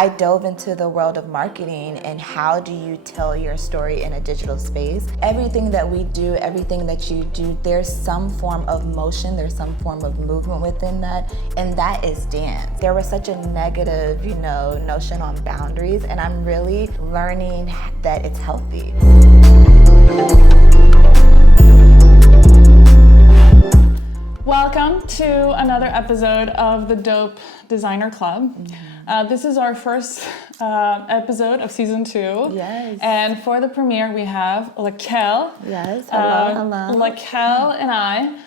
I dove into the world of marketing and how do you tell your story in a digital space. Everything that we do, everything that you do, there's some form of motion, there's some form of movement within that, and that is dance. There was such a negative, notion on boundaries, and I'm really learning that it's healthy. Welcome to another episode of the Dope Designer Club. This is our first episode of season 2. Yes. And for the premiere, we have LaQuelle. Yes, hello. LaQuelle and I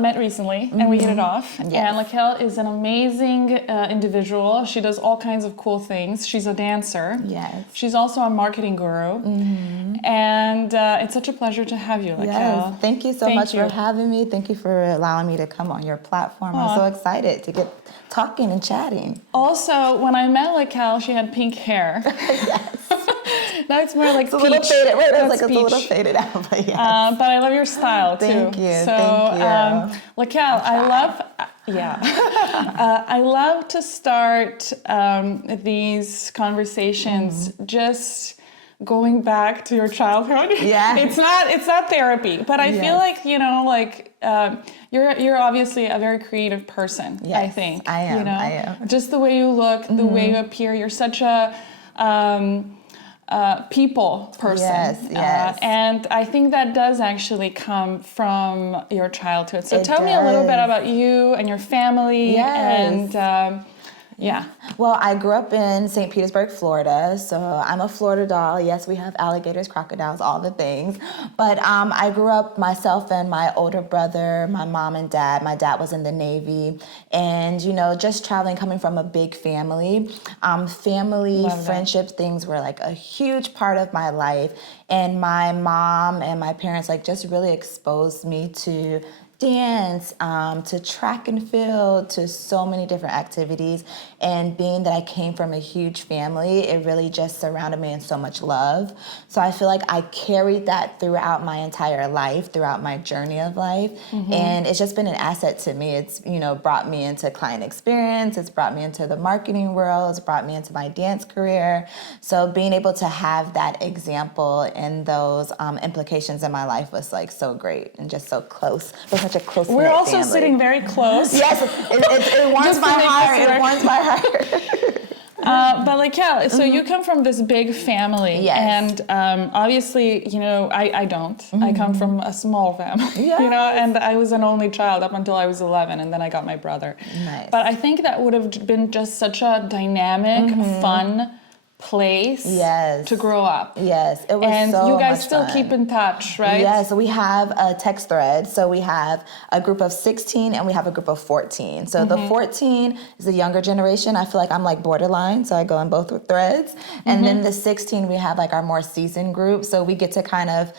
met recently, and we hit it off. Yes. And LaQuelle is an amazing individual. She does all kinds of cool things. She's a dancer. Yes. She's also a marketing guru. And it's such a pleasure to have you, LaQuelle. Yes, thank you so much for having me. Thank you for allowing me to come on your platform. I'm so excited to get talking and chatting. Also, when I met LaQuelle, she had pink hair. Yes. Now it's more like It's a peach. little faded, right? It's like That's it's a little faded out, but yes. But I love your style too. Thank you, So, thank you. LaQuelle, I love to start these conversations just going back to your childhood. Yeah. It's not therapy, but I feel like you're obviously a very creative person. Yes, I think I am. Just the way you look, the way you appear. You're such a people person. Yes. And I think that does actually come from your childhood. So It tell me a little bit does. about you and your family. Yes. And Well, I grew up in St. Petersburg, Florida, so I'm a Florida doll. Yes, we have alligators, crocodiles, all the things. But I grew up, myself and my older brother, my mom and dad. My dad was in the Navy. And, just traveling, coming from a big family, friendship things were like a huge part of my life. And my mom and my parents just really exposed me to dance, to track and field, to so many different activities. And being that I came from a huge family, it really just surrounded me in so much love. So I feel like I carried that throughout my entire life, throughout my journey of life. And it's just been an asset to me. It's, brought me into client experience. It's brought me into the marketing world. It's brought me into my dance career. So being able to have that example and those implications in my life was so great and just so close. We're such a close we're also family. sitting very close. Yes, it warms my heart. It warms my heart. But LaQuelle, so you come from this big family. Yes. And obviously, I don't. I come from a small family, Yes. and I was an only child up until I was 11, and then I got my brother. Nice. But I think that would have been just such a dynamic, fun place to grow up. Yes, it was and so you guys much still fun. keep in touch, right? Yes, we have a text thread. So we have a group of 16 and we have a group of 14. So the 14 is the younger generation. I feel like I'm borderline, so I go in both threads. And then the 16, we have our more seasoned group. So we get to kind of,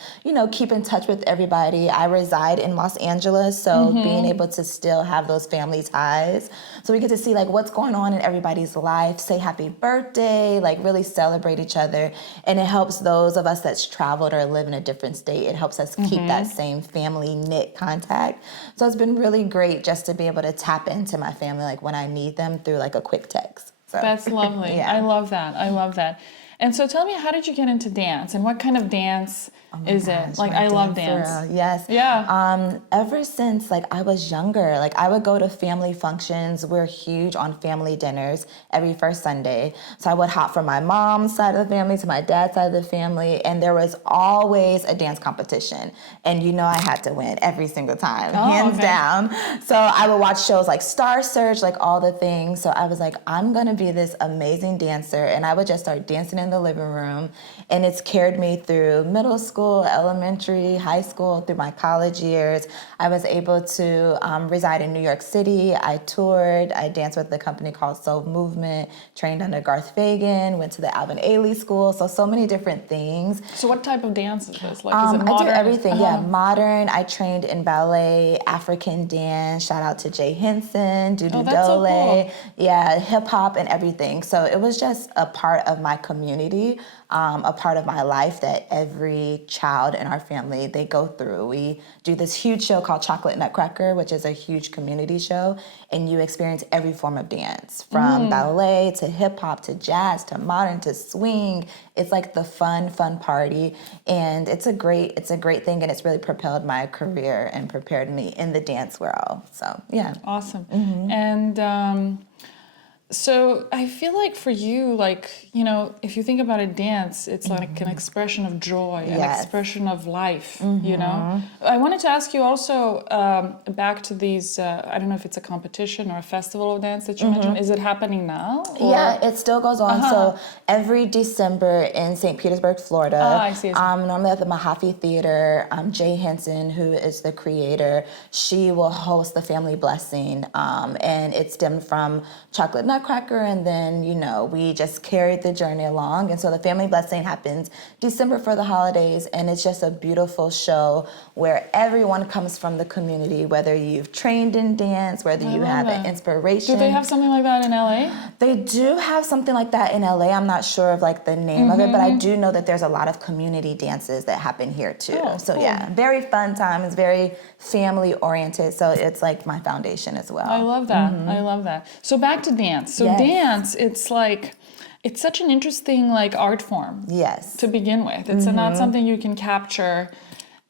keep in touch with everybody. I reside in Los Angeles, so being able to still have those family ties. So we get to see what's going on in everybody's life, say happy birthday, really celebrate each other. And it helps those of us that's traveled or live in a different state. It helps us keep that same family knit contact. So it's been really great just to be able to tap into my family when I need them through a quick text. So. That's lovely. Yeah. I love that. And so tell me, how did you get into dance, and what kind of dance is it? I love dance. Yes. Yeah. Ever since I was younger, I would go to family functions. We're huge on family dinners every first Sunday. So I would hop from my mom's side of the family to my dad's side of the family, and there was always a dance competition. And I had to win every single time, hands down. So I would watch shows like Star Search, all the things. So I was I'm gonna be this amazing dancer, and I would just start dancing in the living room. And it's carried me through middle school, elementary, high school, through my college years. I was able to reside in New York City. I toured. I danced with a company called Soul Movement, trained under Garth Fagan, went to the Alvin Ailey School. So many different things. So what type of dance is this? Is it I modern? do everything. Yeah, modern. I trained in ballet, African dance. Shout out to Jay Henson, Dudu that's so Dole. cool. Yeah, hip hop and everything. So it was just a part of my community. community, a part of my life that every child in our family, they go through. We do this huge show called Chocolate Nutcracker, which is a huge community show, and you experience every form of dance, from ballet to hip hop to jazz to modern to swing. It's like the fun party, and it's a great thing, and it's really propelled my career and prepared me in the dance world. So yeah. Awesome. And so I feel like for you, like, you know, if you think about a dance, it's like an expression of joy, an expression of life, you know? I wanted to ask you also, back to these, I don't know if it's a competition or a festival of dance that you mentioned. Is it happening now? Or? Yeah, it still goes on. So every December in St. Petersburg, Florida, I see. normally at the Mahaffey Theater, Jay Henson, who is the creator, she will host the Family Blessing, and it stemmed from Chocolate Nutcracker, and then, you know, we just carried the journey along. And so the Family Blessing happens December for the holidays, and it's just a beautiful show where everyone comes from the community, whether you've trained in dance, whether you have an inspiration. Do they have something like that in LA? They do have something like that in LA. I'm not sure of like the name of it, but I do know that there's a lot of community dances that happen here too. So yeah, very fun time. It's very family oriented. So it's like my foundation as well. I love that. I love that. So back to dance. So dance, it's like, it's such an interesting like art form. Yes. To begin with. It's not something you can capture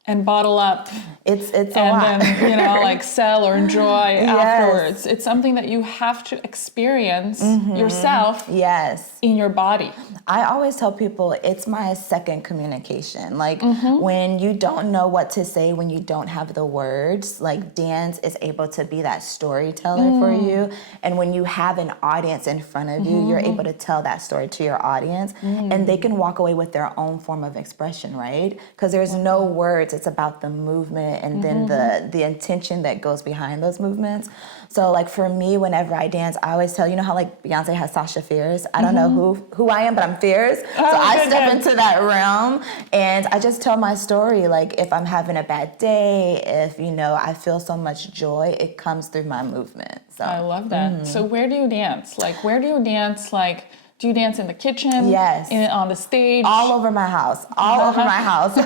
and bottle up. It's a and lot. then, you know, like sell or enjoy afterwards. It's something that you have to experience yourself in your body. I always tell people it's my second communication. Like when you don't know what to say, when you don't have the words, like dance is able to be that storyteller for you. And when you have an audience in front of you, you're able to tell that story to your audience, and they can walk away with their own form of expression, right? Because there's no words. It's about the movement and then the intention that goes behind those movements. So like for me, whenever I dance, I always tell, you know how like Beyonce has Sasha Fierce? I don't know who I am, but I'm fierce. So I step into that realm and I just tell my story. Like if I'm having a bad day, if, you know, I feel so much joy, it comes through my movement. So I love that. So where do you dance? Like where do you dance? Like, do you dance in the kitchen? Yes. On the stage? All over my house. All over my house.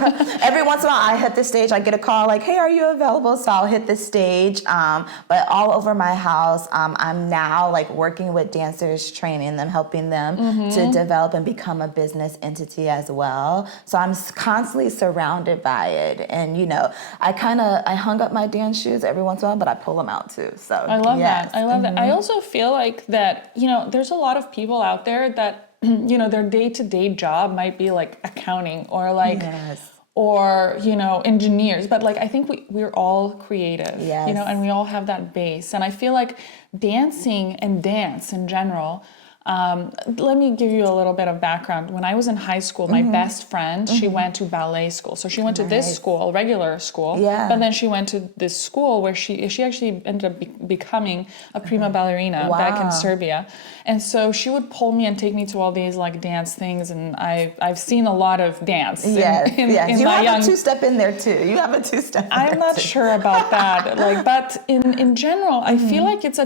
Every once in a while, I hit the stage. I get a call like, hey, are you available? So I'll hit the stage. But all over my house, I'm now like working with dancers, training them, helping them to develop and become a business entity as well. So I'm constantly surrounded by it. And, you know, I hung up my dance shoes every once in a while, but I pull them out too. So I love that. I love that. I also feel like that, you know, there's a lot of people out there that, you know, their day-to-day job might be like accounting or like, or, you know, engineers. But like, I think we're all creative, you know, and we all have that base. And I feel like dancing and dance in general, let me give you a little bit of background. When I was in high school, my best friend, she went to ballet school. So she went to this school, regular school, but then she went to this school where she actually ended up becoming a prima ballerina back in Serbia. And so she would pull me and take me to all these like dance things, and I've seen a lot of dance. You have a two-step in there too. You have a two-step. I'm not sure about that. Like, but in general, I feel like it's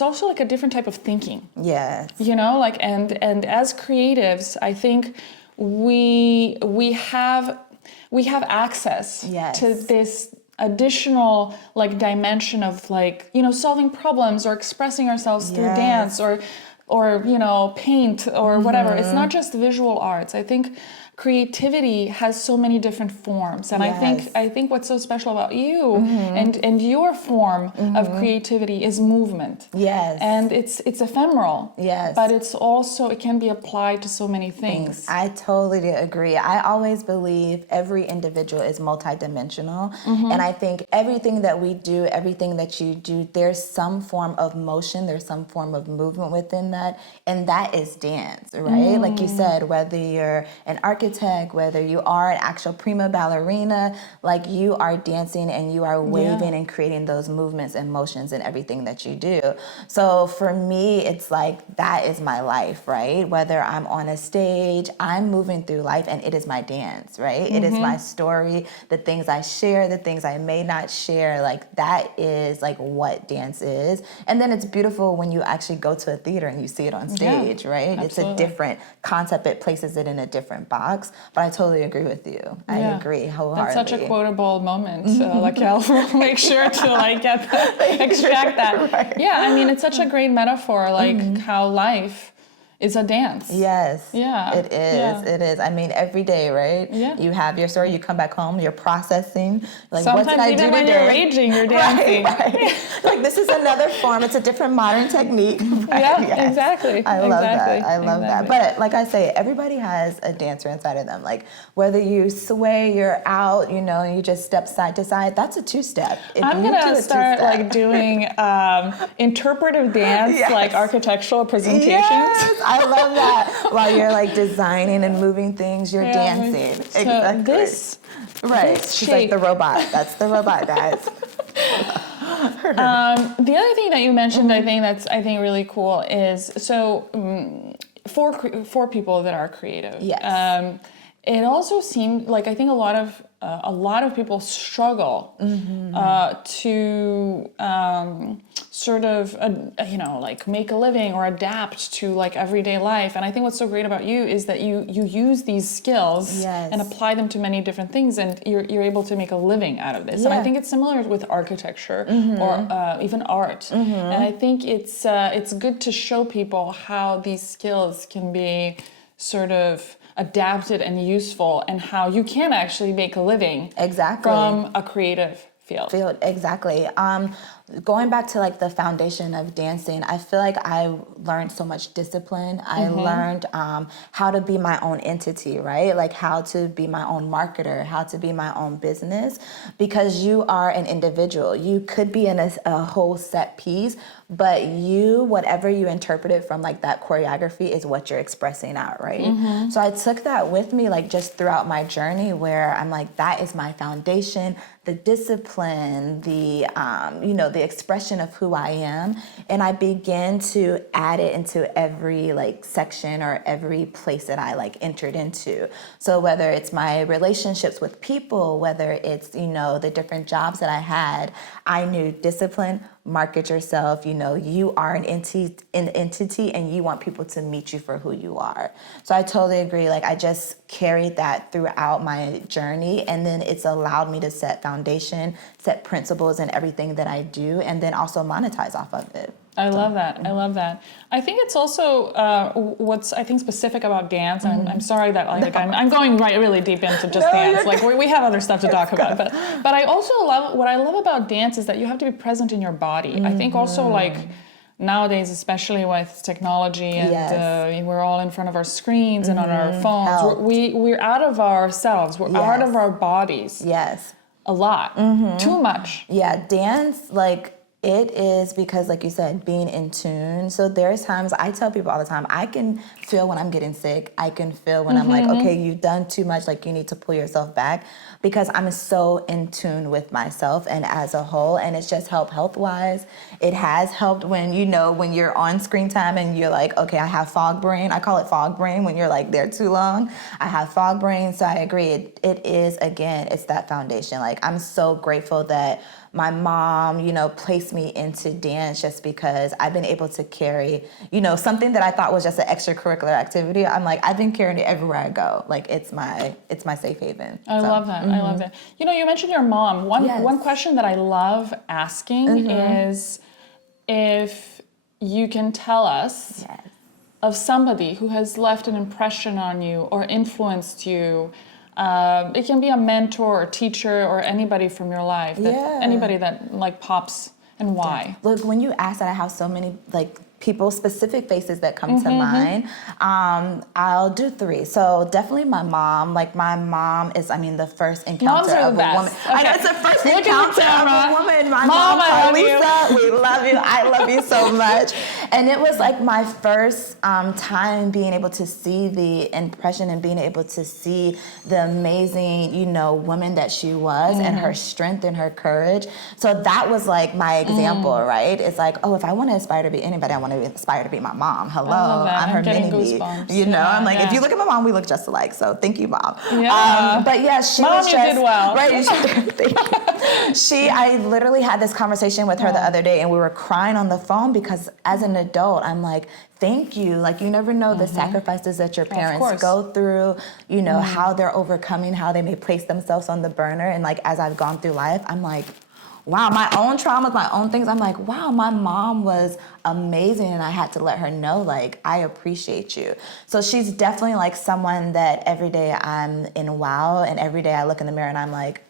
also like a different type of thinking. Yes. You know, like and as creatives, I think we have access to this additional like dimension of like, you know, solving problems or expressing ourselves through dance or you know, paint or whatever. It's not just visual arts. I think creativity has so many different forms, and I think what's so special about you and your form of creativity is movement. And it's ephemeral. But it's also, it can be applied to so many things. I totally agree. I always believe every individual is multidimensional, and I think everything that we do, everything that you do, there's some form of motion, there's some form of movement within that, and that is dance, right? Like you said, whether you're an architect, architect, whether you are an actual prima ballerina, like you are dancing and you are waving and creating those movements and motions in everything that you do. So for me, it's like that is my life, right? Whether I'm on a stage, I'm moving through life and it is my dance, right? It is my story, the things I share, the things I may not share, like that is like what dance is. And then it's beautiful when you actually go to a theater and you see it on stage, right? Absolutely. It's a different concept. It places it in a different box. But I totally agree with you. I agree wholeheartedly. That's such a quotable moment. LaQuelle will make sure to like extract that. Right. Yeah, I mean, it's such a great metaphor, like how life is a dance. Yes. Yeah. It is. Yeah. It is. I mean, every day, right? Yeah. You have your story, you come back home, you're processing. Like, sometimes what did I do even when today? You're raging, you're dancing. Right. Like, this is another form. It's a different modern technique. Right? Yeah, yes. exactly. I love that. I love that. But like I say, everybody has a dancer inside of them. Like, whether you sway, you're out, you know, you just step side to side, that's a two-step. I'm going to start like doing interpretive dance, like architectural presentations. Yes, I love that. While you're like designing and moving things, you're dancing. So exactly. This She's like the robot. That's the robot, guys. The other thing that you mentioned, I think really cool is for people that are creative. Yes. It also seemed like I think a lot of people struggle to sort of like make a living or adapt to like everyday life. And I think what's so great about you is that you use these skills and apply them to many different things, and you're able to make a living out of this. And I think it's similar with architecture or even art. And I think it's good to show people how these skills can be sort of adapted and useful, and how you can actually make a living from a creative field. Exactly. Going back to like the foundation of dancing, I feel like I learned so much discipline. I learned how to be my own entity, right? Like how to be my own marketer, how to be my own business, because you are an individual. You could be in a whole set piece, but whatever you interpreted from like that choreography is what you're expressing out, right? So I took that with me like just throughout my journey, where I'm like, that is my foundation, the discipline, the expression of who I am. And I began to add it into every like section or every place that I like entered into. So whether it's my relationships with people, whether it's, the different jobs that I had, I knew discipline, market yourself, you are an entity and you want people to meet you for who you are. So I totally agree. Like I just carried that throughout my journey, and then it's allowed me to set foundation, set principles in everything that I do, and then also monetize off of it. I love that. I love that. I think it's also what's I think specific about dance. And I'm sorry that I'm going really deep into just dance. Like we have other stuff to talk about. But I also what I love about dance is that you have to be present in your body. I think also like nowadays, especially with technology and we're all in front of our screens and on our phones, we're out of ourselves. We're out of our bodies. Yes. A lot. Too much. Yeah, dance like. It is because, like you said, being in tune. So there's times I tell people all the time, I can feel when I'm getting sick. I can feel when I'm like, okay, you've done too much. Like you need to pull yourself back, because I'm so in tune with myself and as a whole. And it's just helped health-wise. It has helped when, when you're on screen time and you're like, okay, I have fog brain. I call it fog brain when you're like there too long. I have fog brain. So I agree. It is, again, it's that foundation. Like I'm so grateful that my mom, placed me into dance just because I've been able to carry, something that I thought was just an extracurricular activity. I'm like, I've been carrying it everywhere I go. Like it's my safe haven. I love that. I love that. You mentioned your mom. One question that I love asking is if you can tell us of somebody who has left an impression on you or influenced you. It can be a mentor or teacher or anybody from your life, anybody that like pops, and why. Look, when you ask that, I have so many like specific faces that come to mind, I'll do 3. So definitely my mom. Like my mom is, the first encounter Moms are of the a best. woman. Okay. I know it's the first Look at the encounter of camera. a woman. My Mom, mom, I love Carlisa, you. we love you. I love you so much. And it was like my first time being able to see the impression and being able to see the amazing, woman that she was and her strength and her courage. So that was like my example, right? It's like, oh, if I want to aspire to be anybody, I want to aspire to be my mom. Hello, I'm her getting mini-me. goosebumps. I'm like, if you look at my mom, we look just alike. So thank you, Mom. Yeah. But yeah, she Mom, was you just, did well. right? Thank you. I literally had this conversation with her the other day, and we were crying on the phone because as an adult, I'm like, thank you. Like, you never know the sacrifices that your parents go through, how they're overcoming, how they may place themselves on the burner. And like, as I've gone through life, I'm like, wow, my own traumas, my own things. I'm like, wow, my mom was amazing. And I had to let her know, like, I appreciate you. So she's definitely like someone that every day I'm in wow. And every day I look in the mirror and I'm like,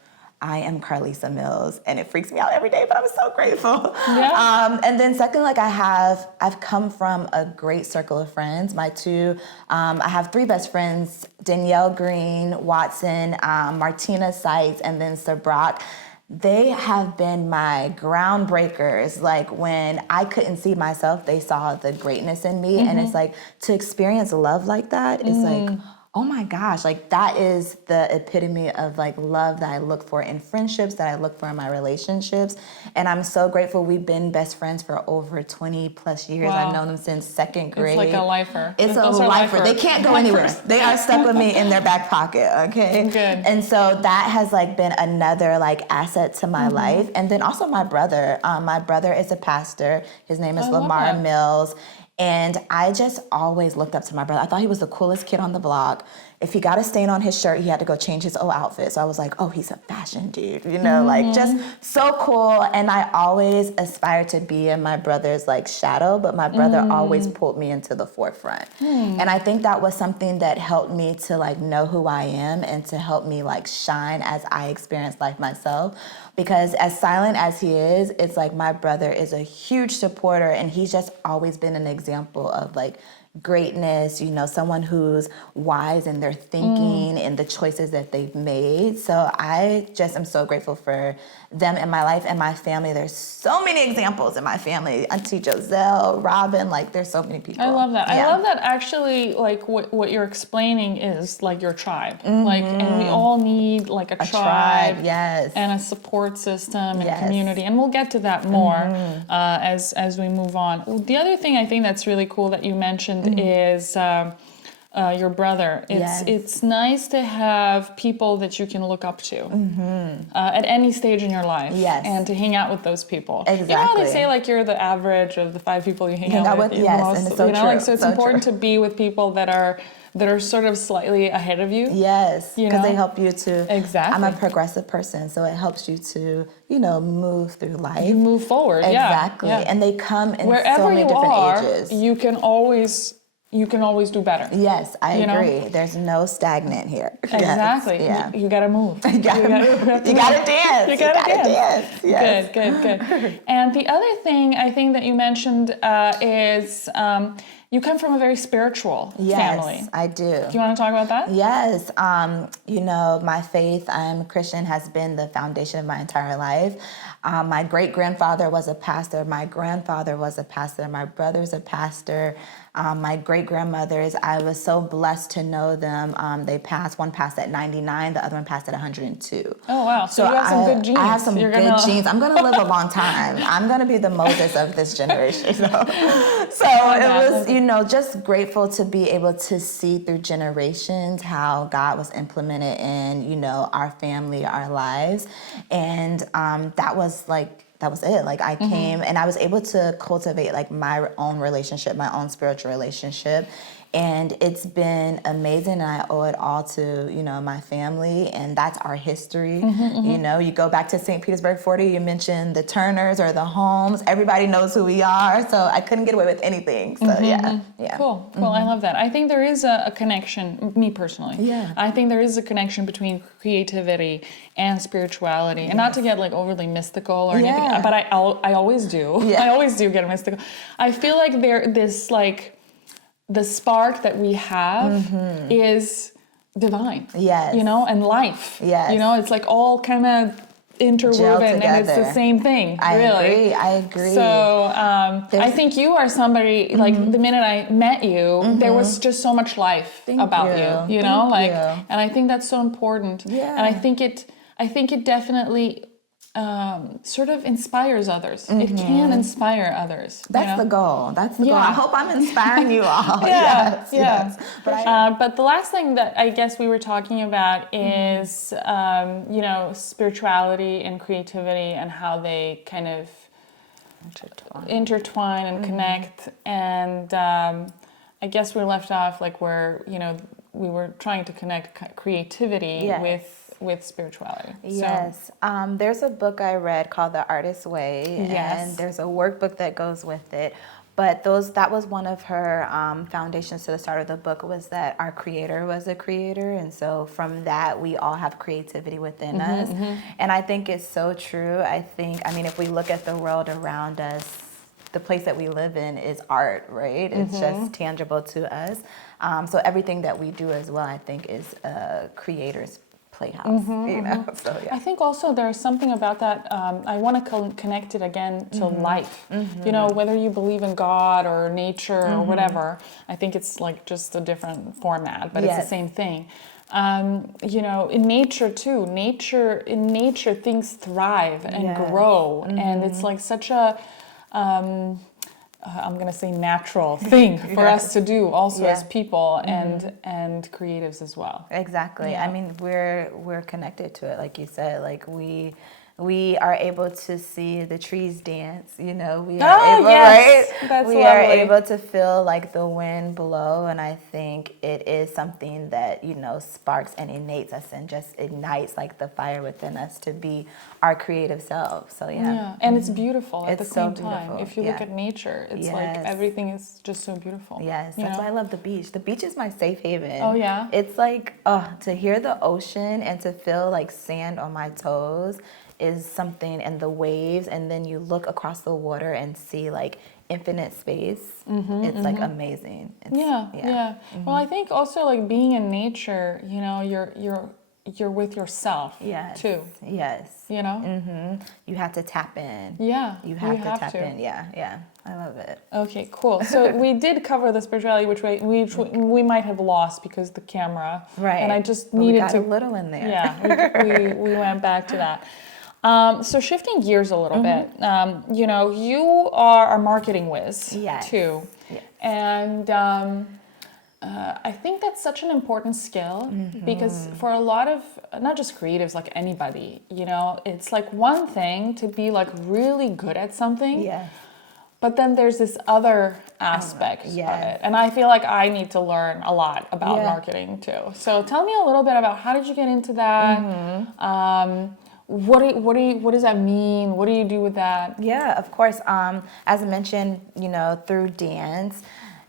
I am Carlisa Mills, and it freaks me out every day, but I'm so grateful. Yeah. And then second, like I've come from a great circle of friends. I have 3 best friends, Danielle Green, Watson, Martina Seitz, and then Sir Brock. They have been my groundbreakers. Like when I couldn't see myself, they saw the greatness in me. And it's like to experience love like that is like, oh my gosh, like that is the epitome of like love that I look for in friendships, that I look for in my relationships. And I'm so grateful. We've been best friends for over 20 plus years. Wow. I've known them since 2nd grade. It's like a lifer. It's a lifer. They can't go anywhere. They are stuck with me in their back pocket, okay? Good. And so that has like been another like asset to my life. And then also my brother. My brother is a pastor. His name is LaQuelle Mills. And I just always looked up to my brother. I thought he was the coolest kid on the block. If he got a stain on his shirt, he had to go change his old outfit. So I was like, oh, he's a fashion dude, like just so cool. And I always aspired to be in my brother's like shadow, but my brother always pulled me into the forefront. And I think that was something that helped me to like know who I am and to help me like shine as I experience life myself. Because as silent as he is, it's like my brother is a huge supporter, and he's just always been an example of like greatness, someone who's wise in their thinking and the choices that they've made. So I just am so grateful for them in my life and my family. There's so many examples in my family. Auntie Giselle, Robin, like there's so many people. I love that. Yeah. I love that actually, like what you're explaining is like your tribe. Like, and we all need like a tribe, yes, and a support system and yes, community. And we'll get to that more as we move on. The other thing I think that's really cool that you mentioned is your brother. It's nice to have people that you can look up to at any stage in your life, and to hang out with those people. Exactly. You know how they say like you're the average of the 5 people you hang out with. Yes, most, and it's so true. Like, so it's important to be with people that are sort of slightly ahead of you. Yes, because they help you to. Exactly. I'm a progressive person, so it helps you to, move through life. You move forward. Exactly, Yeah. and they come in wherever so many you different are, ages. you can always do better. Yes, I agree. There's no stagnant here. Exactly. Yes, you gotta move. You gotta move. You gotta dance. You gotta dance. Yes. Good. And the other thing I think that you mentioned is you come from a very spiritual family. Yes, I do. Do you want to talk about that? Yes. My faith, I'm a Christian, has been the foundation of my entire life. My great-grandfather was a pastor. My grandfather was a pastor. My brother's a pastor. My great-grandmothers, I was so blessed to know them. They passed. One passed at 99. The other one passed at 102. Oh, wow. So you have some good genes. I have some good genes. I'm going to live a long time. I'm going to be the Moses of this generation. So it was, just grateful to be able to see through generations how God was implemented in, our family, our lives. And that was it. Like I came and I was able to cultivate like my own relationship, my own spiritual relationship. And it's been amazing, and I owe it all to, you know, my family, and that's our history. You know, you go back to St. Petersburg, Florida, you mentioned the Turners or the Holmes. Everybody knows who we are, so I couldn't get away with anything. So yeah. Cool. I love that. I think there is a connection, me personally. Yeah. I think there is a connection between creativity and spirituality, and not to get like overly mystical or anything, but I always do. I always do get mystical. I feel like this like the spark that we have is divine. Yes. You know, and life. Yes. You know, it's like all kind of interwoven, and it's the same thing. I really. agree. So I think you are somebody like the minute I met you, there was just so much life about you. You know, like, and I think that's so important. Yeah. And I think it definitely sort of inspires others. It can inspire others. That's the goal. That's the goal. I hope I'm inspiring you all. Yes. But the last thing that I guess we were talking about is, you know, spirituality and creativity and how they kind of intertwine and connect. And I guess we left off like where, you know, we were trying to connect creativity with spirituality. Yes. There's a book I read called The Artist's Way, and there's a workbook that goes with it. But that was one of her foundations to the start of the book, was that our creator was a creator. And so from that, we all have creativity within us. And I think it's so true. I mean, if we look at the world around us, the place that we live in is art, right? It's just tangible to us. So everything that we do as well, I think, is a creator's playhouse, you know. So I think also there's something about that. I want to connect it again to life. You know, whether you believe in God or nature or whatever. I think it's like just a different format, but it's the same thing. You know, in nature too. In nature, things thrive and grow, and it's like such a I'm going to say natural thing for us to do also as people and creatives as well. Exactly. I mean, we're connected to it, like you said. Like we are able to see the trees dance, you know. We are able, right? That's we lovely. are able to feel like the wind blow, and I think it is something that, you know, sparks and innates us and just ignites like the fire within us to be our creative selves. So and it's beautiful at the It's same so time. beautiful. If you look at nature, it's like everything is just so beautiful. Yes, that's why I love the beach. The beach is my safe haven. Oh yeah. It's like to hear the ocean and to feel like sand on my toes is something, and the waves, and then you look across the water and see like infinite space. It's like amazing. Well, I think also like being in nature, you know, you're with yourself too. Yes. You know? You have to tap in. Yeah. You have to tap in. Yeah. I love it. Okay, cool. So we did cover the spirituality, which we might have lost because the camera. Right. And I just but needed we got to a little in there. Yeah. We went back to that. So shifting gears a little bit, you know, you are a marketing whiz too. Yes. And I think that's such an important skill because for a lot of, not just creatives, like anybody, you know, it's like one thing to be like really good at something. Yeah. But then there's this other aspect of it. And I feel like I need to learn a lot about marketing too. So tell me a little bit about how did you get into that? What does that mean? What do you do with that? Yeah, of course. As I mentioned, you know, through dance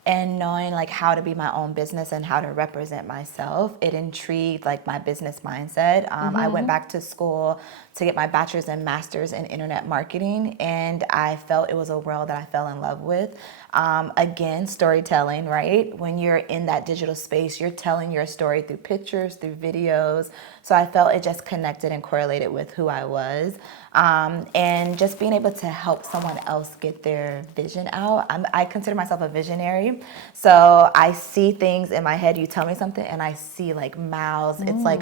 and knowing like how to be my own business and how to represent myself, it intrigued like my business mindset. I went back to school to get my bachelor's and master's in internet marketing, and I felt it was a world that I fell in love with. Again, storytelling, right? When you're in that digital space, you're telling your story through pictures, through videos. So I felt it just connected and correlated with who I was. And just being able to help someone else get their vision out. I consider myself a visionary. So I see things in my head. You tell me something and I see like mouths. It's like,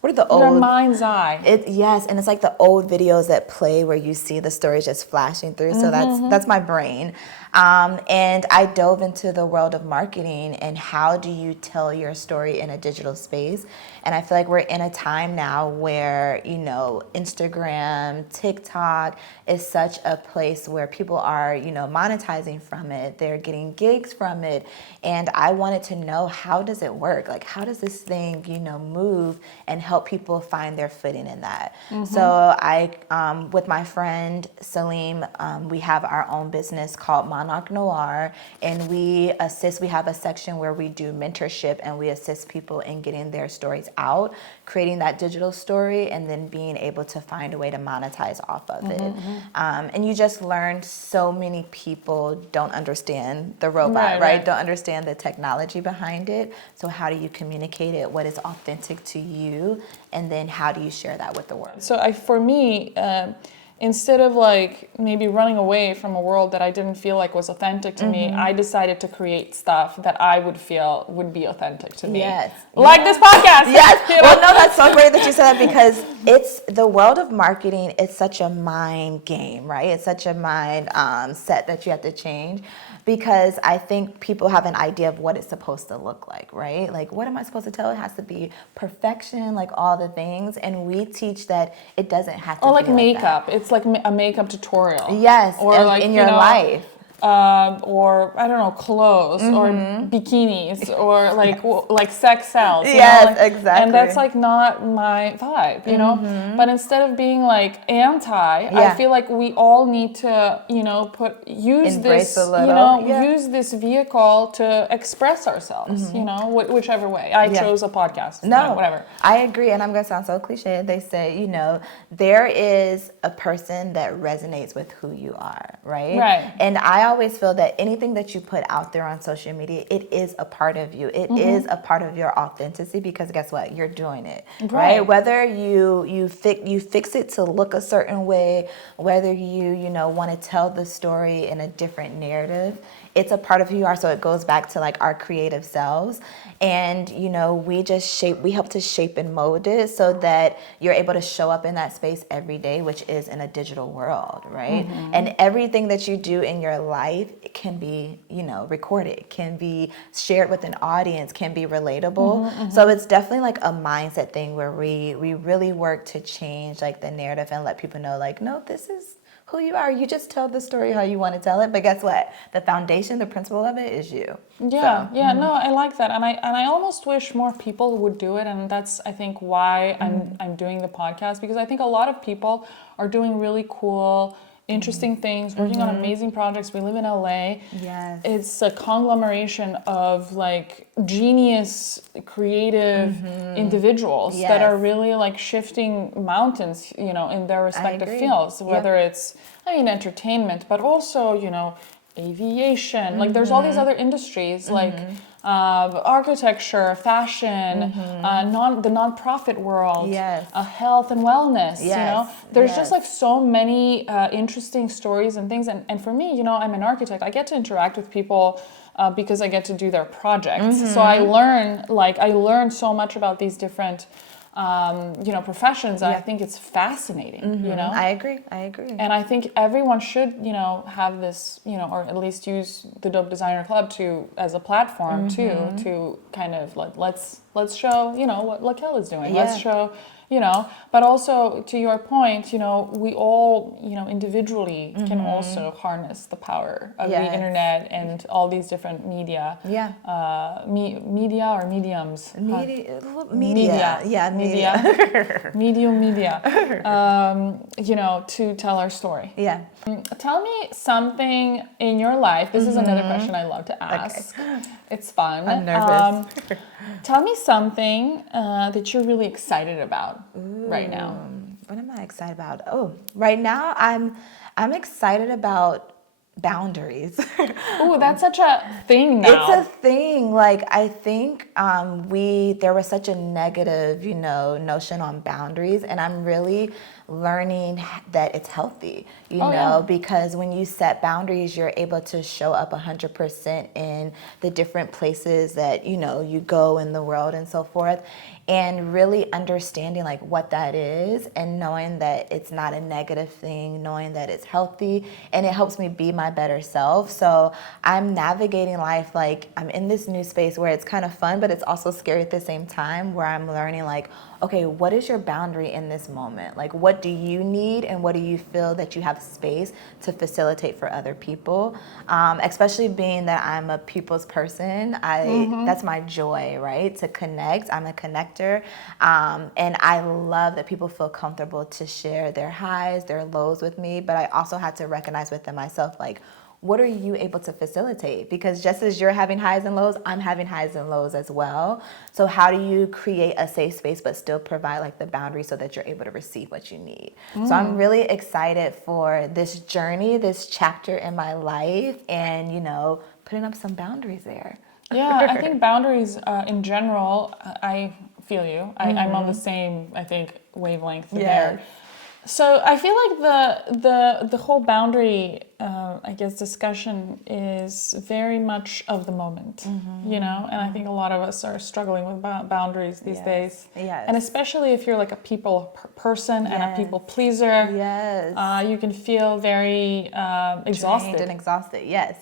what are the old... Your mind's eye. Yes, and it's like the old videos that play where you see the stories just flashing through. So that's my brain. And I dove into the world of marketing and how do you tell your story in a digital space. And I feel like we're in a time now where, Instagram, TikTok is such a place where people are, monetizing from it. They're getting gigs from it. And I wanted to know, how does it work? Like, how does this thing, move and help people find their footing in that? So with my friend Salim, we have our own business called Monarch Noir, and we have a section where we do mentorship and we assist people in getting their stories out, creating that digital story, and then being able to find a way to monetize off of it. And you just learn so many people don't understand the robot, right? Don't understand the technology behind it. So how do you communicate it? What is authentic to you? And then how do you share that with the world? So for me, instead of like maybe running away from a world that I didn't feel like was authentic to me, I decided to create stuff that I would feel would be authentic to me. Yes. Like this podcast. Yes. Well, no, that's so great that you said that, because it's the world of marketing. It's such a mind game, right? It's such a mind set that you have to change, because I think people have an idea of what it's supposed to look like, right? Like, what am I supposed to tell? It has to be perfection, like all the things. And we teach that it doesn't have to be like makeup. That. It's like a makeup tutorial. Yes, or like in your life. Or I don't know, clothes or bikinis or like sex sells. Yes, exactly. And that's like not my vibe, But instead of being like anti, I feel like we all need to, use this vehicle to express ourselves, whichever way. I chose a podcast. No, whatever. I agree, and I'm gonna sound so cliche. They say, there is a person that resonates with who you are, right? Right. And I always feel that anything that you put out there on social media, it is a part of you. It is a part of your authenticity, because guess what? You're doing it, right? Whether you fix it to look a certain way, whether you want to tell the story in a different narrative, it's a part of who you are. So it goes back to like our creative selves. And, we help to shape and mold it so that you're able to show up in that space every day, which is in a digital world, right? And everything that you do in your life can be, recorded, can be shared with an audience, can be relatable. So it's definitely like a mindset thing where we really work to change like the narrative and let people know, like, no, this is who you are. You just tell the story how you want to tell it. But guess what? The foundation, the principle of it is you. Yeah, no, I like that, and I almost wish more people would do it, and that's I think why I'm doing the podcast, because I think a lot of people are doing really cool, interesting things, working on amazing projects. We live in LA. Yes. It's a conglomeration of like genius, creative individuals that are really like shifting mountains, in their respective fields, whether it's, entertainment, but also, aviation. Like there's all these other industries like architecture, fashion, the nonprofit world, health and wellness. There's just like so many interesting stories and things. And for me, I'm an architect. I get to interact with people because I get to do their projects. So I learn so much about these different professions, and I think it's fascinating, I agree. And I think everyone should, have this, or at least use the Dope Designer Club as a platform too, to kind of like, let's show, what LaQuelle is doing. Let's show, but also to your point, we all, individually can also harness the power of the internet and all these different media. Media or mediums. Media. To tell our story. Yeah. Tell me something in your life. This is another question I love to ask. Okay. It's fun. I'm nervous. Tell me something that you're really excited about right now. What am I excited about? Oh, right now I'm excited about boundaries. Ooh, that's such a thing now. It's a thing. Like, I think there was such a negative, notion on boundaries, and I'm really learning that it's healthy, because when you set boundaries, you're able to show up 100% in the different places that, you go in the world and so forth. And really understanding like what that is, and knowing that it's not a negative thing, knowing that it's healthy, and it helps me be my my better self. So I'm navigating life like I'm in this new space where it's kind of fun, but it's also scary at the same time, where I'm learning like, okay, what is your boundary in this moment? Like, what do you need and what do you feel that you have space to facilitate for other people? Especially being that I'm a people's person, that's my joy, right? To connect. I'm a connector. And I love that people feel comfortable to share their highs, their lows with me, but I also had to recognize within myself, like, what are you able to facilitate? Because just as you're having highs and lows, I'm having highs and lows as well. So how do you create a safe space but still provide like the boundary so that you're able to receive what you need? So I'm really excited for this journey, this chapter in my life, and, you know, putting up some boundaries there. Yeah, I think boundaries in general, I feel you. I'm on the same, I think, wavelength there. So I feel like the whole boundary, I guess, discussion is very much of the moment, you know? And I think a lot of us are struggling with boundaries these days. Yes. And especially if you're like a people person and a people pleaser, you can feel very exhausted. Drained and exhausted, yes,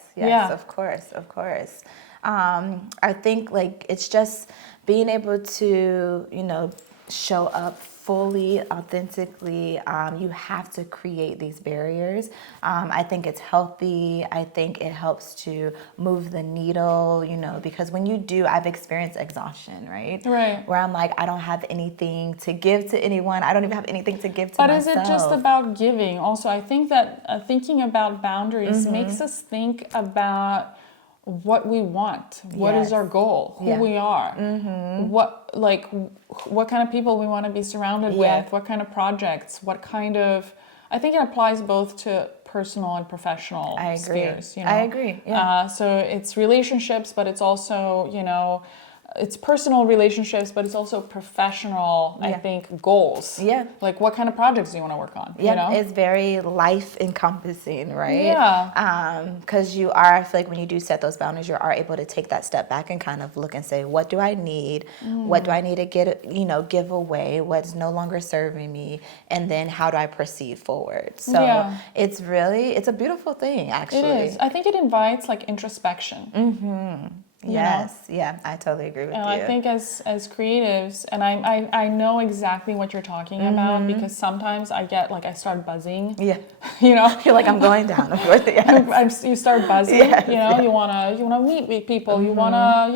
of course. I think like it's just being able to, you know, show up fully, authentically. You have to create these barriers. I think it's healthy. I think it helps to move the needle, you know, because when you do, I've experienced exhaustion, right? Right. Where I'm like, I don't have anything to give to anyone. I don't even have anything to give to myself. But is it just about giving? Also, I think that thinking about boundaries makes us think about what we want, what is our goal, who we are, what kind of people we want to be surrounded with, what kind of projects, what kind of, I think it applies both to personal and professional spheres, you know? I agree. Yeah. So it's relationships, but it's also, you know, it's personal relationships, but it's also professional, I think, goals. Yeah. Like what kind of projects do you want to work on? Yeah, you know? It's very life encompassing, right? Yeah. Because you are, I feel like when you do set those boundaries, you are able to take that step back and kind of look and say, what do I need? What do I need to get, you know, give away? What's no longer serving me? And then how do I proceed forward? So it's a beautiful thing, actually. It is. I think it invites like introspection. Yes, yeah, I totally agree with you. And I think as creatives, and I know exactly what you're talking about, because sometimes I get like I start buzzing. Yeah, you know, I feel like I'm going down. Of course, you start buzzing. You know, you wanna meet with people. You wanna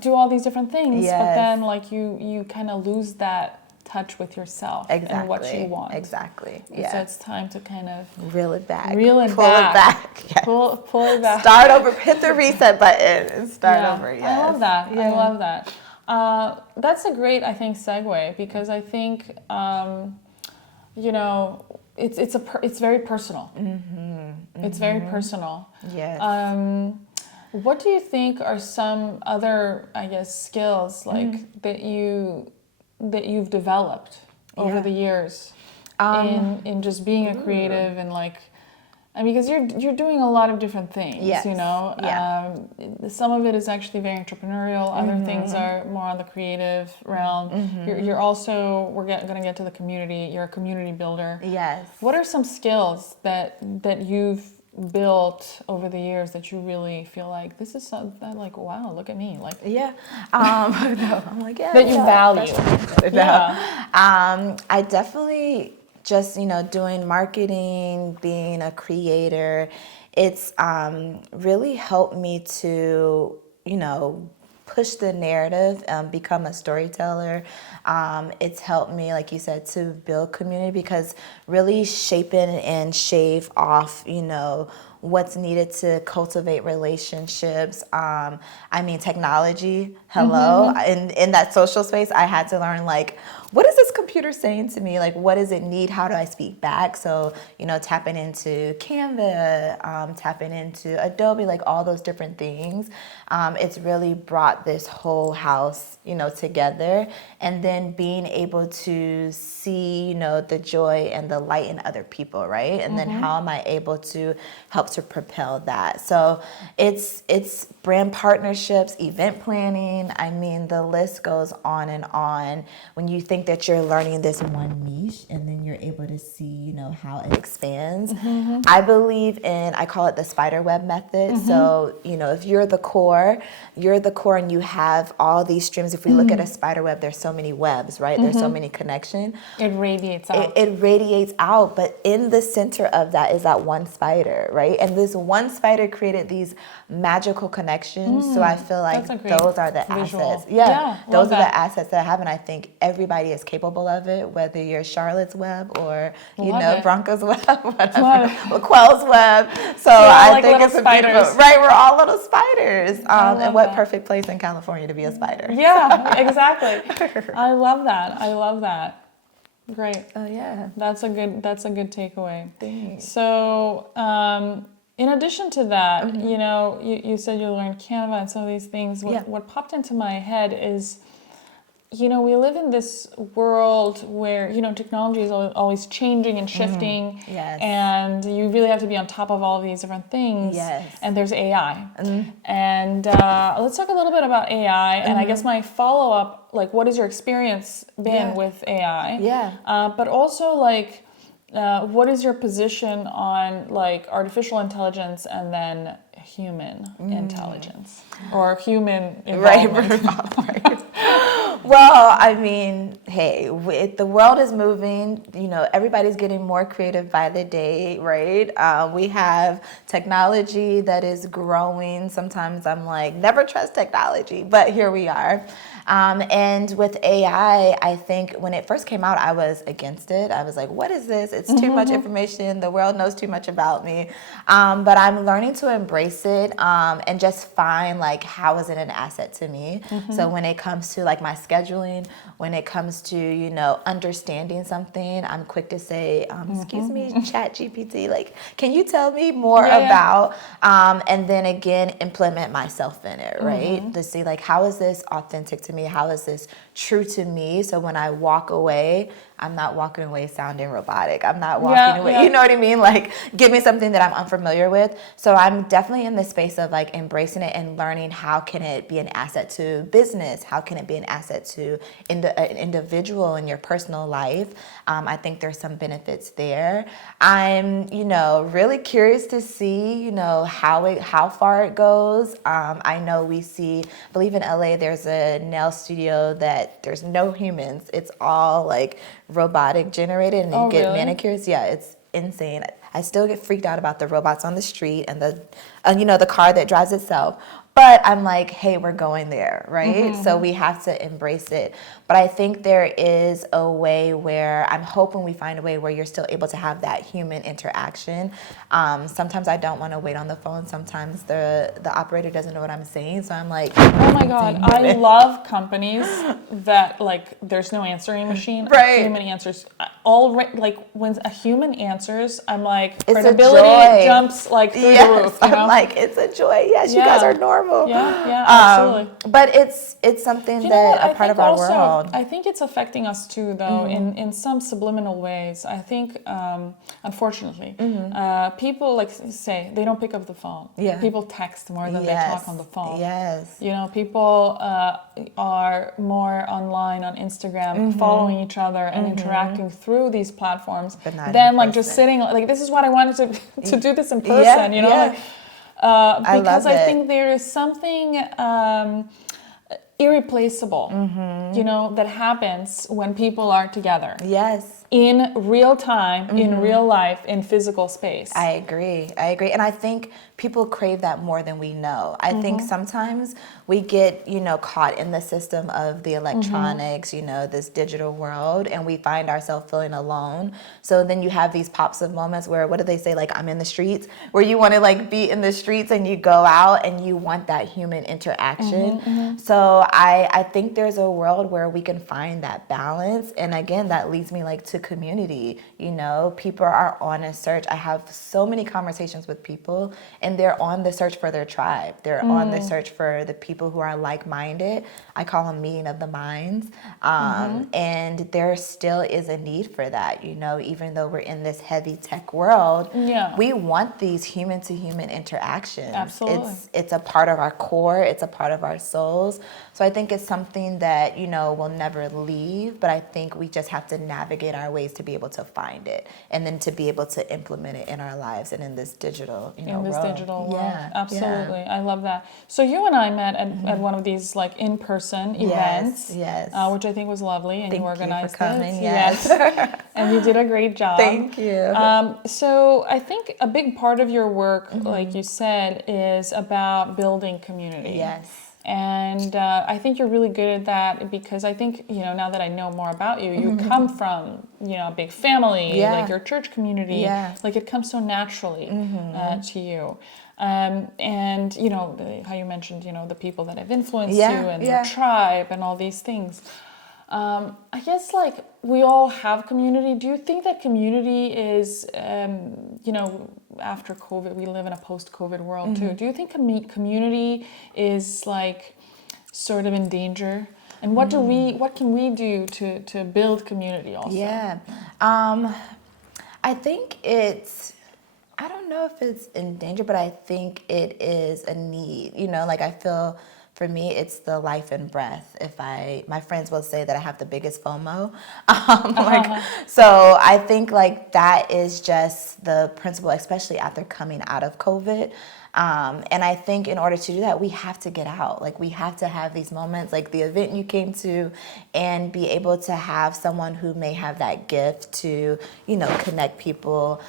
do all these different things. But then like you kind of lose that touch with yourself and what you want. Exactly. So it's time to kind of reel it back. Pull it back. Yes. Pull it back. Start over. Hit the reset button and start over. Yes. I love that. I love that. That's a great, I think, segue, because I think you know, it's very personal. It's very personal. Yes. What do you think are some other, I guess, skills like that you've developed over the years in just being a creative and like, I mean, because you're doing a lot of different things, you know. Some of it is actually very entrepreneurial. Other things are more on the creative realm. You're also, we're going to get to the community. You're a community builder. Yes. What are some skills that you've built over the years that you really feel like this is something like, wow, look at me, like I'm like, that you value? I definitely just, you know, doing marketing, being a creator, it's really helped me to, you know, push the narrative, become a storyteller. It's helped me, like you said, to build community, because really shaping and shave off, you know, what's needed to cultivate relationships. I mean, technology, hello. In that social space, I had to learn, like, what is this computer saying to me? Like, what does it need? How do I speak back? So, you know, tapping into Canva, tapping into Adobe, like all those different things. It's really brought this whole house, you know, together. And then being able to see, you know, the joy and the light in other people, right? And then how am I able to help to propel that. So it's brand partnerships, event planning. I mean, the list goes on and on. When you think that you're learning this one niche and then you're able to see, you know, how it expands. I believe in, I call it the spider web method. So, you know, if you're the core and you have all these streams. If we look at a spider web, there's so many webs, right? There's so many connections. It radiates out. It radiates out, but in the center of that is that one spider, right? And this one spider created these magical connections. So I feel like those are the visual. assets. Yeah, those are that. the assets that I have, and I think everybody is capable of it, whether you're Charlotte's Web or Bronco's Web, whatever, LaQuelle's Web. So I like think little it's a spiders. beautiful, right? We're all little spiders. And what that. perfect place in California to be a spider? Yeah, exactly. I love that. Great. Oh yeah. That's a good takeaway. Thanks. So, in addition to that, you know, you said you learned Canva and some of these things. What popped into my head is, you know, we live in this world where, you know, technology is always changing and shifting. Yes. And you really have to be on top of all of these different things. Yes. And there's AI. And let's talk a little bit about AI. And I guess my follow-up, like, what has your experience been with AI? Yeah. But also, like, what is your position on, like, artificial intelligence and then human intelligence or human involvement? Right. Well, I mean, hey, the world is moving. You know, everybody's getting more creative by the day, right? We have technology that is growing. Sometimes I'm like, never trust technology, but here we are. And with AI, I think when it first came out, I was against it. I was like, what is this? It's too much information. The world knows too much about me. But I'm learning to embrace it and just find, like, how is it an asset to me? So when it comes to, like, my scheduling, when it comes to, you know, understanding something, I'm quick to say, excuse me, Chat GPT, like, can you tell me more about, and then again, implement myself in it, right? To see, like, how is this authentic to me? How is this true to me? So when I walk away, I'm not walking away sounding robotic. I'm not walking away, you know what I mean? Like, give me something that I'm unfamiliar with. So I'm definitely in the space of, like, embracing it and learning how can it be an asset to business? How can it be an asset to an individual in your personal life? I think there's some benefits there. I'm, you know, really curious to see, you know, how far it goes. I know I believe in LA, there's a nail studio that there's no humans. It's all, like, robotic generated, and you get manicures. Yeah, it's insane. I still get freaked out about the robots on the street and the car that drives itself. But I'm like, hey, we're going there, right? So we have to embrace it. But I think there is a way where I'm hoping we find a way where you're still able to have that human interaction. Sometimes I don't want to wait on the phone. Sometimes the operator doesn't know what I'm saying. So I'm like, oh my God, I love companies that, like, there's no answering machine. Right. Human answers. Like, when a human answers, I'm like, it's credibility jumps, like, through the roof. You know? I'm like, it's a joy. Yes, you guys are normal. Yeah, absolutely. But it's something that a part of our world. I think it's affecting us too, though, in some subliminal ways. I think, unfortunately, people, like, say they don't pick up the phone. Yeah. People text more than they talk on the phone. Yes. You know, people are more online on Instagram, following each other and interacting through these platforms than, like, just sitting. Like, this is what I wanted to do this in person. You know. Yeah. Like, because I think there is something irreplaceable, you know, that happens when people are together. Yes. In real time, in real life, in physical space. I agree. And I think people crave that more than we know. I think sometimes we get, you know, caught in the system of the electronics, you know, this digital world, and we find ourselves feeling alone. So then you have these pops of moments where, what do they say? Like, I'm in the streets, where you want to, like, be in the streets and you go out and you want that human interaction. So I think there's a world where we can find that balance. And again, that leads me like to community. You know, people are on a search. I have so many conversations with people, and they're on the search for their tribe. They're on the search for the people who are like-minded. I call them meeting of the minds. And there still is a need for that, you know, even though we're in this heavy tech world. We want these human-to-human interactions. Absolutely. It's a part of our core. It's a part of our souls. So I think it's something that, you know, will never leave, but I think we just have to navigate our ways to be able to find it and then to be able to implement it in our lives and in this digital, you know, in this world. digital world. Yeah, Absolutely. yeah. I love that. So you and I met at one of these like in-person events, which I think was lovely, and Thank you organized you for coming. it. Yes. And you did a great job. Thank you. So I think a big part of your work, like you said, is about building community. Yes. And I think you're really good at that, because I think, you know, now that I know more about you, you come from, you know, a big family, like your church community, like it comes so naturally to you. And, you know, how you mentioned, you know, the people that have influenced you and your tribe and all these things. I guess like we all have community. Do you think that community is, you know, after COVID, we live in a post-COVID world too. Do you think community is like sort of in danger? And what can we do to build community also? Yeah. I think I don't know if it's in danger, but I think it is a need. You know, like I feel for me, it's the life and breath. My friends will say that I have the biggest FOMO. So I think like that is just the principle, especially after coming out of COVID. And I think in order to do that, we have to get out. Like we have to have these moments, like the event you came to, and be able to have someone who may have that gift to, you know, connect people,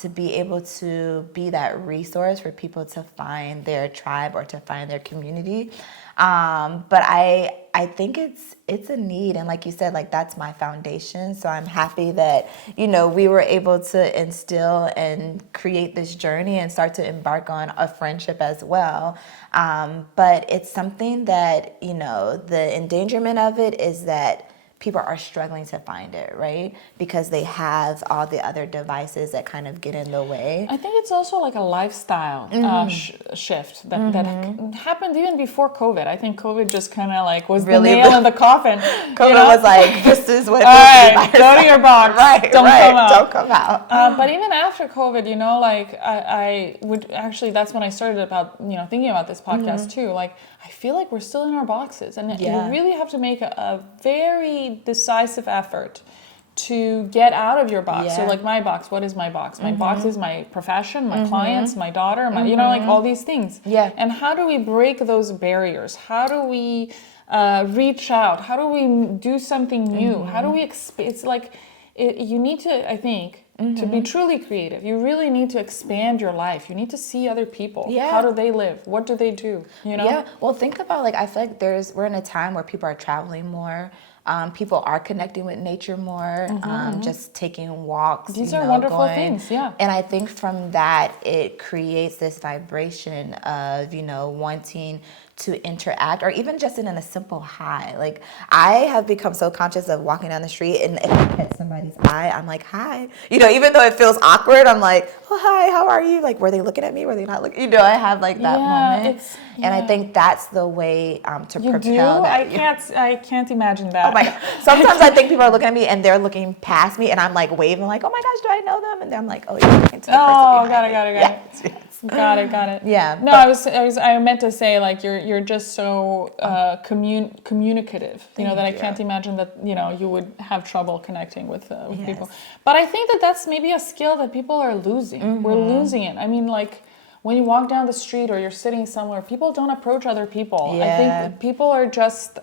to be able to be that resource for people to find their tribe or to find their community. But I think it's a need, and like you said, like that's my foundation. So I'm happy that, you know, we were able to instill and create this journey and start to embark on a friendship as well. But it's something that, you know, the endangerment of it is that people are struggling to find it, right? Because they have all the other devices that kind of get in the way. I think it's also like a lifestyle shift that happened even before COVID. I think COVID just kind of like was really the nail in the coffin. COVID was like, this is what. All right, go to your box. Don't come out. But even after COVID, you know, like I would actually, that's when I started about, you know, thinking about this podcast too. Like I feel like we're still in our boxes, and you really have to make a very decisive effort to get out of your box. So like my box, what is my box? My box is my profession, my clients, my daughter, my, you know, like all these things. And how do we break those barriers? How do we reach out? How do we do something new? How do we it's like, you need to, I think, to be truly creative, you really need to expand your life. You need to see other people. How do they live? What do they do? You know? Yeah. Well, think about, like, I feel like we're in a time where people are traveling more. People are connecting with nature more, just taking walks. These are wonderful things, And I think from that, it creates this vibration of, you know, wanting to interact, or even just in a simple hi. Like, I have become so conscious of walking down the street, and if I catch somebody's eye, I'm like, hi. You know, even though it feels awkward, I'm like, oh, hi, how are you? Like, were they looking at me? Were they not looking? You know, I have like that moment. And I think that's the way to propel that. I can't imagine that. Oh my God. Sometimes I think people are looking at me and they're looking past me, and I'm like waving like, oh my gosh, do I know them? And then I'm like, oh, you're looking to the person behind me. Got it. Yeah. No, I meant to say, like, you're just so communicative, you know, that I can't imagine that, you know, you would have trouble connecting with people. But I think that that's maybe a skill that people are losing. We're losing it. I mean, like, when you walk down the street or you're sitting somewhere, people don't approach other people. I think that people are just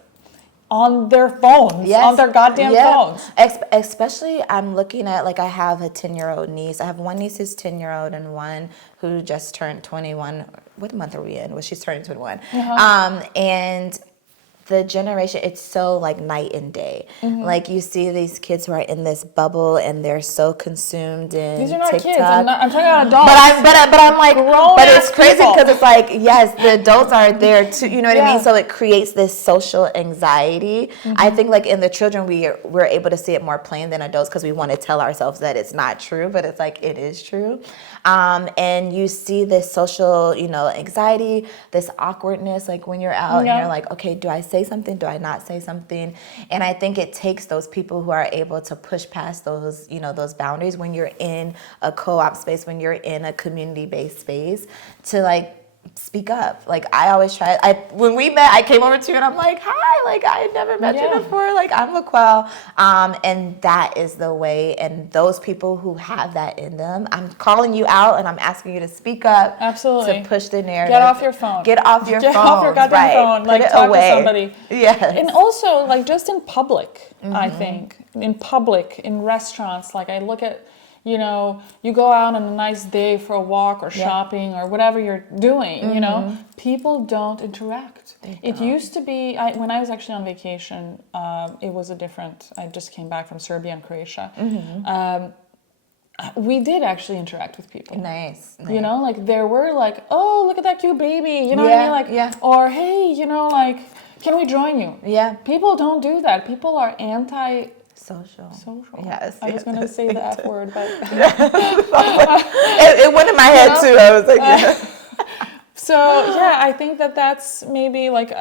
on their phones, on their goddamn phones. Especially, I'm looking at, like, I have a 10-year-old niece. I have one niece who's 10-year-old and one who just turned 21. What month are we in? Well, she's turning 21. And the generation, it's so like night and day. Like you see these kids who are in this bubble and they're so consumed in These are not TikTok. kids. I'm talking about adults. But I'm like, but it's crazy people. because it's like, yes, the adults are there too. You know what I Yeah. mean? So it creates this social anxiety. I think like in the children, we're able to see it more plain than adults because we want to tell ourselves that it's not true, but it's like it is true. And you see this social, anxiety, this awkwardness, like when you're out and you're like, okay, do I say something? Do I not say something? And I think it takes those people who are able to push past those, those boundaries when you're in a co-op space, when you're in a community-based space, to like speak up. Like I always try. When we met, I came over to you and I'm like, hi, like I had never met you before. Like I'm LaQuelle, and that is the way. And those people who have that in them, I'm calling you out and I'm asking you to speak up. Absolutely. To push the narrative. Get off your phone. Get off your phone. Get off your goddamn phone. Put Like it talk away. to somebody. Yes. And also like just in public, I think in public, in restaurants, like I look at. You go out on a nice day for a walk or shopping or whatever you're doing, people don't interact. It used to be, when I was actually on vacation, it was I just came back from Serbia and Croatia. We did actually interact with people. Nice. Like there were like, oh, look at that cute baby. You know what I mean? Like, or hey, like, can we join you? Yeah. People don't do that. People are Social. Yes. I was going to say the F word, but it went in my head too. I was like, So I think that's maybe like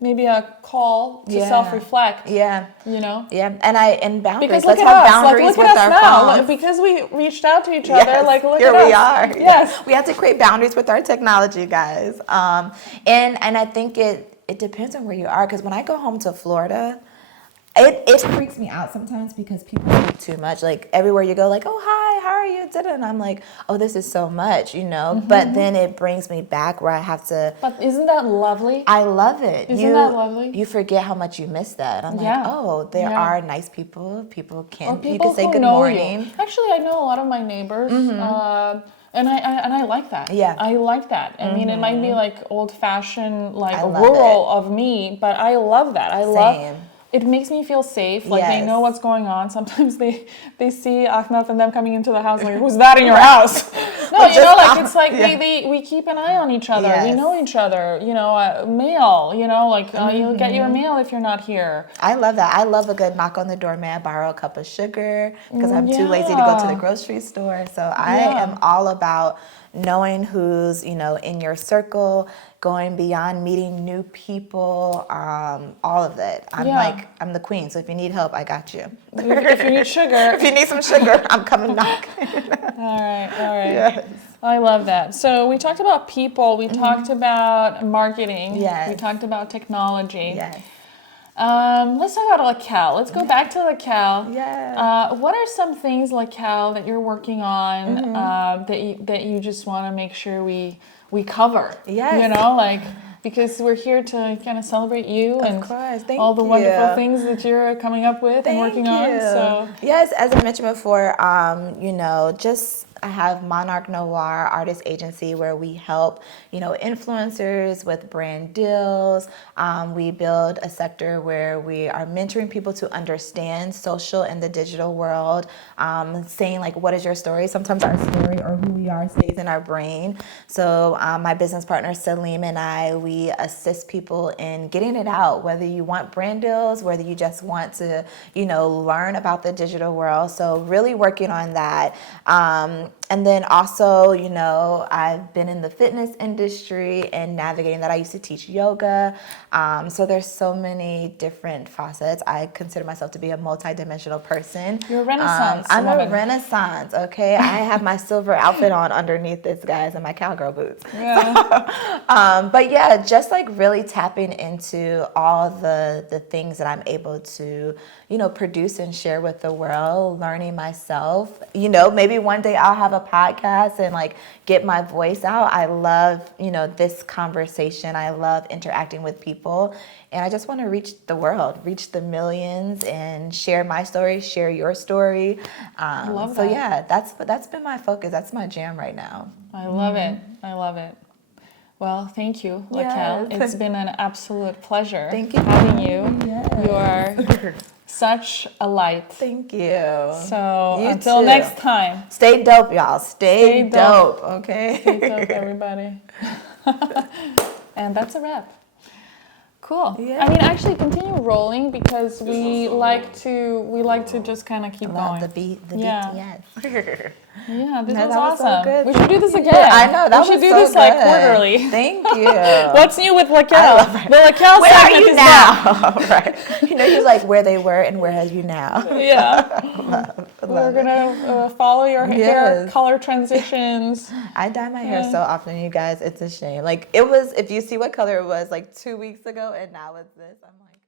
maybe a call to self-reflect. Yeah. Yeah. And boundaries. Because let's look at have us. boundaries Look with at us our now. phones. Because we reached out to each other. Yes, Like look here at us. we are. Yes. We have to create boundaries with our technology, guys. And I think it depends on where you are. Because when I go home to Florida, it freaks me out sometimes because people speak too much. Like everywhere you go, like, oh hi, how are you? And I'm like, oh, this is so much, But then it brings me back where I have to. But isn't that lovely? I love it. Isn't that lovely? You forget how much you miss that. I'm like, oh, there are nice people. People can. You can say good morning. You. Actually, I know a lot of my neighbors. And I like that. Yeah. I like that. I mean, it might be like old-fashioned, like rural of me, but I love that. Same. It makes me feel safe. Like they know what's going on. Sometimes they see Ahmed and them coming into the house. Like, who's that in your house? No, it's like we keep an eye on each other. Yes. We know each other. Mail. You'll get your mail if you're not here. I love that. I love a good knock on the door. May I borrow a cup of sugar? Because I'm too lazy to go to the grocery store. So I am all about knowing who's in your circle, going beyond meeting new people, all of it. I'm the queen. So if you need help, I got you. If you need sugar, if you need some sugar, I'm coming knocking. All right. Yes. I love that. So we talked about people. We talked about marketing. Yes. We talked about technology. Yes. Let's talk about LaQuelle. Let's go back to LaQuelle. Yes. What are some things, LaQuelle, that you're working on that you just want to make sure we cover? Yes. Because we're here to kind of celebrate you and Thank all the you. wonderful things that you're coming up with and working on. So yes, as I mentioned before, I have Monarch Noir Artist Agency where we help, influencers with brand deals. We build a sector where we are mentoring people to understand social and the digital world, saying like, what is your story? Sometimes our story or who we are stays in our brain. So my business partner Salim and we assist people in getting it out, whether you want brand deals, whether you just want to, learn about the digital world. So really working on that. And then also, I've been in the fitness industry and navigating that. I used to teach yoga. So there's so many different facets. I consider myself to be a multidimensional person. You're a Renaissance I'm woman. a Renaissance, okay? I have my silver outfit on underneath this, guys, and my cowgirl boots. Yeah. But yeah, just like really tapping into all the things that I'm able to, produce and share with the world, learning myself. Maybe one day I'll have a podcast and like get my voice out. I love, this conversation. I love interacting with people. And I just want to reach the world, reach the millions and share my story, share your story. I love so that. yeah, that's been my focus. That's my jam right now. I love it. I love it. Well, thank you, LaQuelle. Yes. It's been an absolute pleasure Thank you. having you. Yes. You are such a light. Thank you. So You until too. next time. Stay dope, y'all. Stay Stay dope. dope. Okay. Stay dope, everybody. And that's a wrap. Cool. Yeah. I mean, actually, continue rolling because we like to just kind of keep Love going. the beat. Yeah. Yes. Yeah, this No, was that was so awesome. good. We should do this again. Yeah, I know, that we should was do so this like good. quarterly. Thank you. What's new with I LaQuelle? love it. The LaQuelle Where are segment you is now? Right. You know, you're like where they were and where have you now? back. Yeah. Love We're it. gonna follow your hair Yes. color transitions. I dye my hair so often, you guys. It's a shame. Like it was, if you see what color it was like 2 weeks ago, and now it's this. I'm like.